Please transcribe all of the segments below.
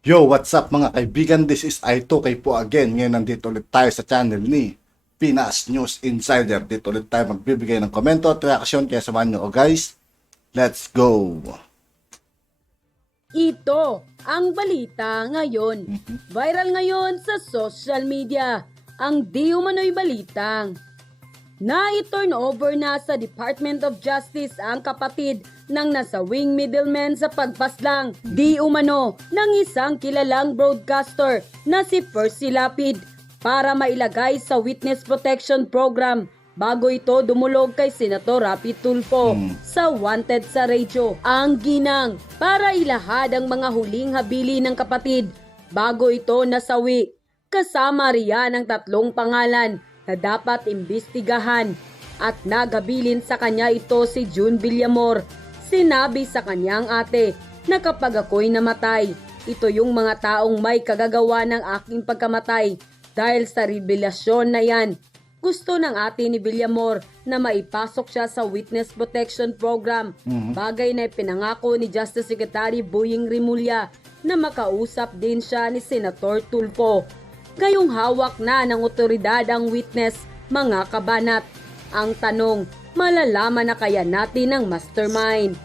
Yo, what's up mga kaibigan? This is I2K po again. Ngayon nandito ulit tayo sa channel ni Pinas News Insider. Dito ulit tayo magbibigay ng komento at reaksyon. Kaya samahan nyo, guys. Let's go! Ito ang balita ngayon. Viral ngayon sa social media. Ang di umano'y balitang na-turn over na sa Department of Justice ang kapatid ng nasawing middleman sa pagpaslang di umano ng isang kilalang broadcaster na si Percy Lapid para mailagay sa Witness Protection Program bago ito dumulog kay Senator Rapi Tulfo sa Wanted sa radyo. Ang ginang para ilahad ang mga huling habili ng kapatid bago ito nasawi. Kasama riyan ang tatlong pangalan na dapat imbestigahan at nagabilin sa kanya ito si June Villamor. Sinabi sa kanyang ate na kapag ako'y namatay, ito yung mga taong may kagagawa ng aking pagkamatay dahil sa revelasyon na yan. Gusto ng ate ni Villamor na maipasok siya sa Witness Protection Program, bagay na ipinangako ni Justice Secretary Boying Rimulya na makausap din siya ni Senator Tulfo. Ngayong hawak na ng otoridad ang witness, mga kabanat. Ang tanong, malalaman na kaya natin ang mastermind?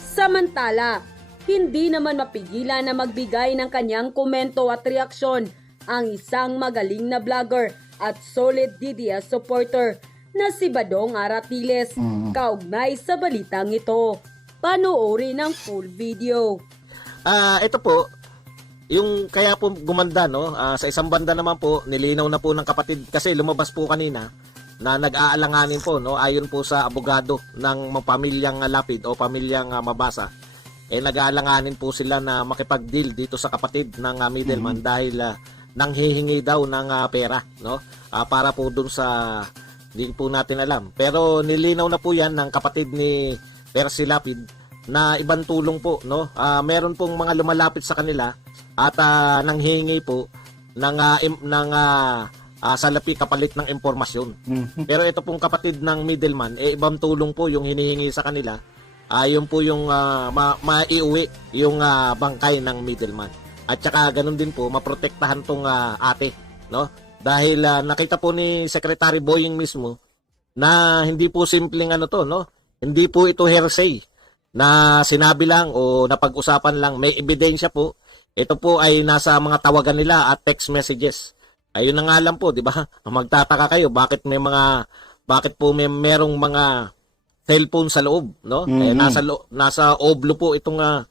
Samantala, hindi naman mapigilan na magbigay ng kanyang komento at reaksyon ang isang magaling na vlogger at solid DDS supporter na si Badong Aratiles, kaugnay sa balitang ito. Panoorin ang full video. Ito po, yung kaya po gumanda, no? Sa isang banda naman po, nilinaw na po ng kapatid kasi lumabas po kanina na nag-aalanganin po, no? Ayon po sa abogado ng pamilyang Lapid o pamilyang Mabasa. Nag-aalanganin po sila na makipag-deal dito sa kapatid ng middleman dahil nanghihingi daw ng pera, no? Para po dun sa hindi po natin alam. Pero nilinaw na po 'yan ng kapatid ni Percy Lapid na ibang tulong po, no? Meron pong mga lumalapit sa kanila at nanghihingi po ng salapi kapalit ng impormasyon. Pero ito pong kapatid ng middleman, ibang tulong po yung hinihingi sa kanila. Yun po yung maiuwi yung bangkay ng middleman. At saka ganun din po, maprotektahan tong ate, no? Dahil nakita po ni Secretary Boying mismo na hindi po simpleng to, no? Hindi po ito hearsay na sinabi lang o napag-usapan lang, may ebidensya po. Ito po ay nasa mga tawagan nila at text messages. Ayun na nga lang po, di ba? Magtataka kayo bakit po merong mga cellphone sa loob, no? Nasa oblo po itong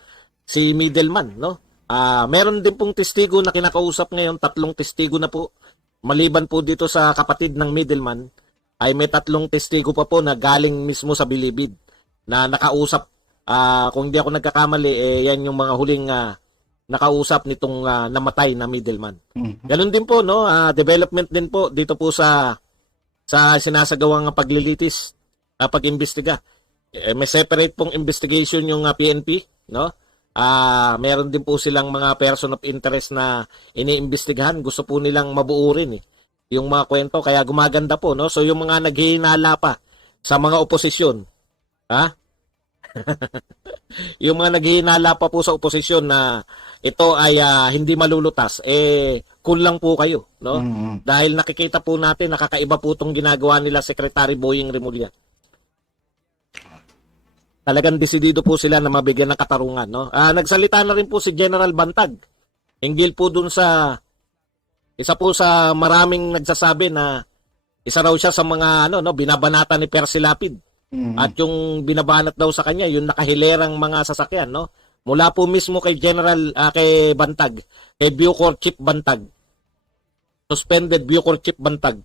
si middleman, no? Meron din pong testigo na kinakausap ngayon, 3 testigo na po. Maliban po dito sa kapatid ng middleman, ay may 3 testigo pa po na galing mismo sa Bilibid na nakausap. Kung di ako nagkakamali, yan yung mga huling nakausap nitong namatay na middleman. Ganun din po, no? Development din po dito po sa sinasagawang paglilitis, pag-imbestiga. May separate pong investigation yung PNP, no? Meron din po silang mga person of interest na iniimbestigahan. Gusto po nilang mabuo rin yung mga kwento, kaya gumaganda po, no? So yung mga naghihinala pa sa mga oposisyon, yung mga naghihinala pa po sa oposisyon na ito ay hindi malulutas, cool lang po kayo, no? Dahil nakikita po natin, nakakaiba po itong ginagawa nila Secretary Boying Rimulya. Talagang desidido po sila na mabigyan ng katarungan, no? Nagsalita na rin po si General Bantag. Hinggil po dun sa isa po sa maraming nagsasabi na isa raw siya sa mga binabanata ni Percy Lapid. At yung binabanat daw sa kanya, yung nakahilerang mga sasakyan, no? Mula po mismo kay kay Bantag, kay Bucor Chief Bantag. Suspended Bucor Chief Bantag.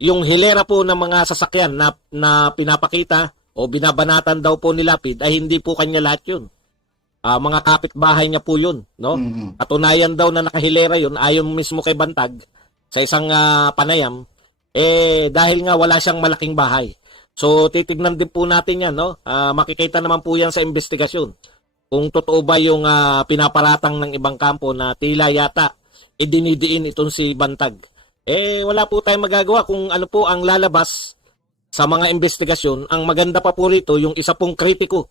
Yung hilera po ng mga sasakyan na pinapakita o binabanatan daw po ni Lapid ay hindi po kanya lahat yun. Mga kapitbahay niya po yun, no? Katunayan daw na nakahilera yun, ayon mismo kay Bantag sa isang panayam, dahil nga wala siyang malaking bahay. So titignan din po natin yan, no? Makikita naman po yan sa investigasyon. Kung totoo ba yung pinaparatang ng ibang kampo na tila yata idinidiin itong si Bantag. Wala po tayong magagawa kung ano po ang lalabas sa mga investigasyon. Ang maganda pa po rito, yung isa pong kritiko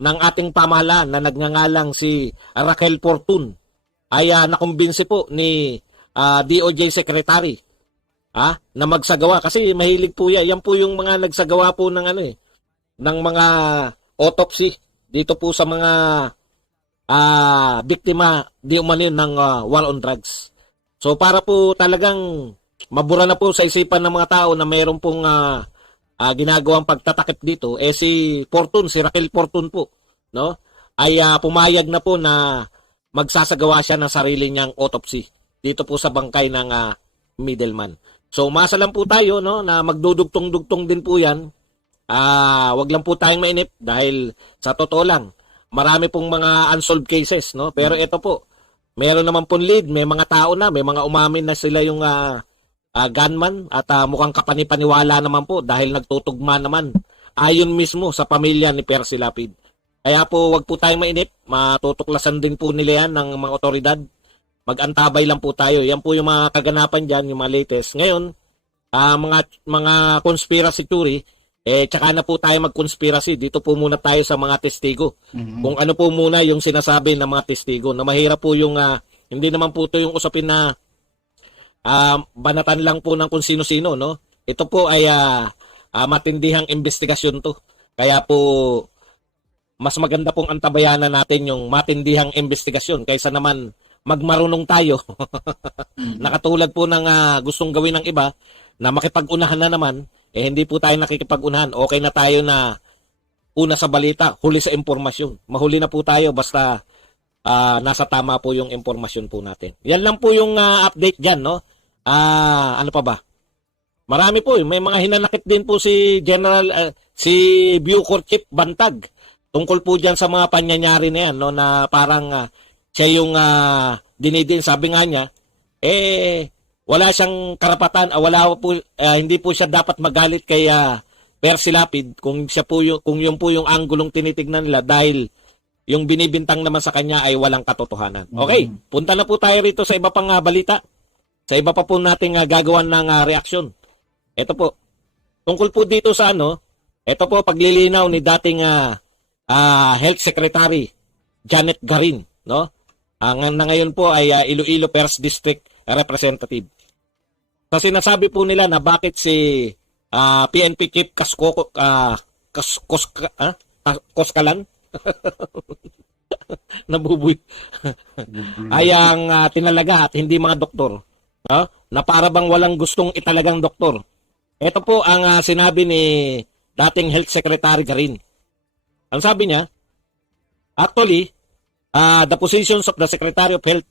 ng ating pamahalaan na nagngangalang si Raquel Fortun ay nakumbinsi po ni DOJ Secretary na magsagawa kasi mahilig po yan. Yan po yung mga nagsagawa po ng ng mga autopsy dito po sa mga biktima di umanin ng war on drugs. So para po talagang mabura na po sa isipan ng mga tao na mayroon pong ginagawang pagtatakip dito, si Fortun, si Raquel Fortun po, no? Ay pumayag na po na magsasagawa siya ng sarili niyang autopsy dito po sa bangkay ng middleman. So umasa lang po tayo, no, na magdudugtong-dugtong din po 'yan. Wag lang po tayong mainip dahil sa totoo lang, marami pong mga unsolved cases, no? Pero ito po, meron naman pong lead, may mga tao na, may mga umamin na sila yung gunman at mukhang kapanipaniwala naman po dahil nagtutugma naman ayon mismo sa pamilya ni Percy Lapid. Kaya po wag po tayong mainip, matutuklasan din po nila yan ng mga otoridad. Mag-antabay lang po tayo. Yan po yung mga kaganapan dyan, yung mga latest. Ngayon, mga conspiracy theory, tsaka na po tayo mag-conspiracy. Dito po muna tayo sa mga testigo. Kung ano po muna yung sinasabi ng mga testigo. Na mahirap po yung, hindi naman po ito yung usapin na banatan lang po ng kung sino-sino, no? Ito po ay matindihang investigasyon to. Kaya po mas maganda pong antabayanan natin yung matindihang investigasyon kaysa naman magmarunong tayo. Nakatulad po ng gustong gawin ng iba na makipag-unahan na naman, hindi po tayo nakikipag-unahan. Okay na tayo na una sa balita, huli sa impormasyon. Mahuli na po tayo basta nasa tama po yung impormasyon po natin. Yan lang po yung update dyan, no? Ano pa ba? Marami po, may mga hinanakit din po si si Bucor Chief Bantag tungkol po dyan sa mga panyanyari na yan, no? Na parang siya yung dinidin, sabi nga niya, wala siyang karapatan, hindi po siya dapat magalit kay Percy Lapid kung yun po yung anggulong tinitignan nila dahil yung binibintang naman sa kanya ay walang katotohanan. Okay, punta na po tayo rito sa iba pang balita. Sa iba pa po nating gagawan ng reaksyon. Ito po, tungkol po dito sa ito po paglilinaw ni dating Health Secretary Janet Garin, no? Ang ngayon po ay Iloilo First District Representative. Kasi sinasabi po nila na bakit si PNP Chief Koskalan nabubuy ay ang tinalaga at hindi mga doktor, no? Na para bang walang gustong italagang doktor. Ito po ang sinabi ni dating Health Secretary Garin. Ang sabi niya, actually, the positions of the Secretary of Health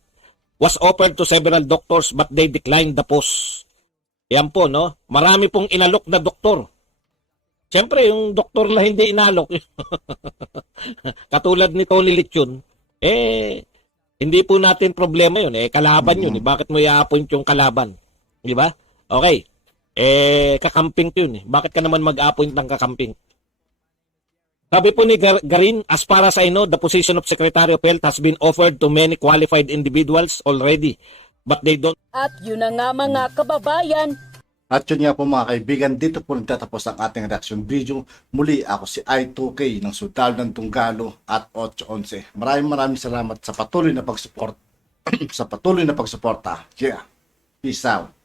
was offered to several doctors but they declined the post. Yan po, no? Marami pong inalok na doktor. Siyempre, yung doktor na hindi inalok, katulad ni Tony Lechon, hindi po natin problema yun. Kalaban yun. Bakit mo i-appoint yung kalaban? Di ba? Okay. Kakamping yun. Bakit ka naman mag-appoint ng kakamping? Sabi po ni Garin, as far as I know, the position of Secretary of Health has been offered to many qualified individuals already. But they don't... At yun na nga mga kababayan, At yun nga po mga kaibigan, dito po nagtatapos ang ating reaction video. Muli ako si I2K ng Sultan ng Tunggalo at 811. Maraming salamat sa patuloy na pagsuporta. Yeah. Peace out.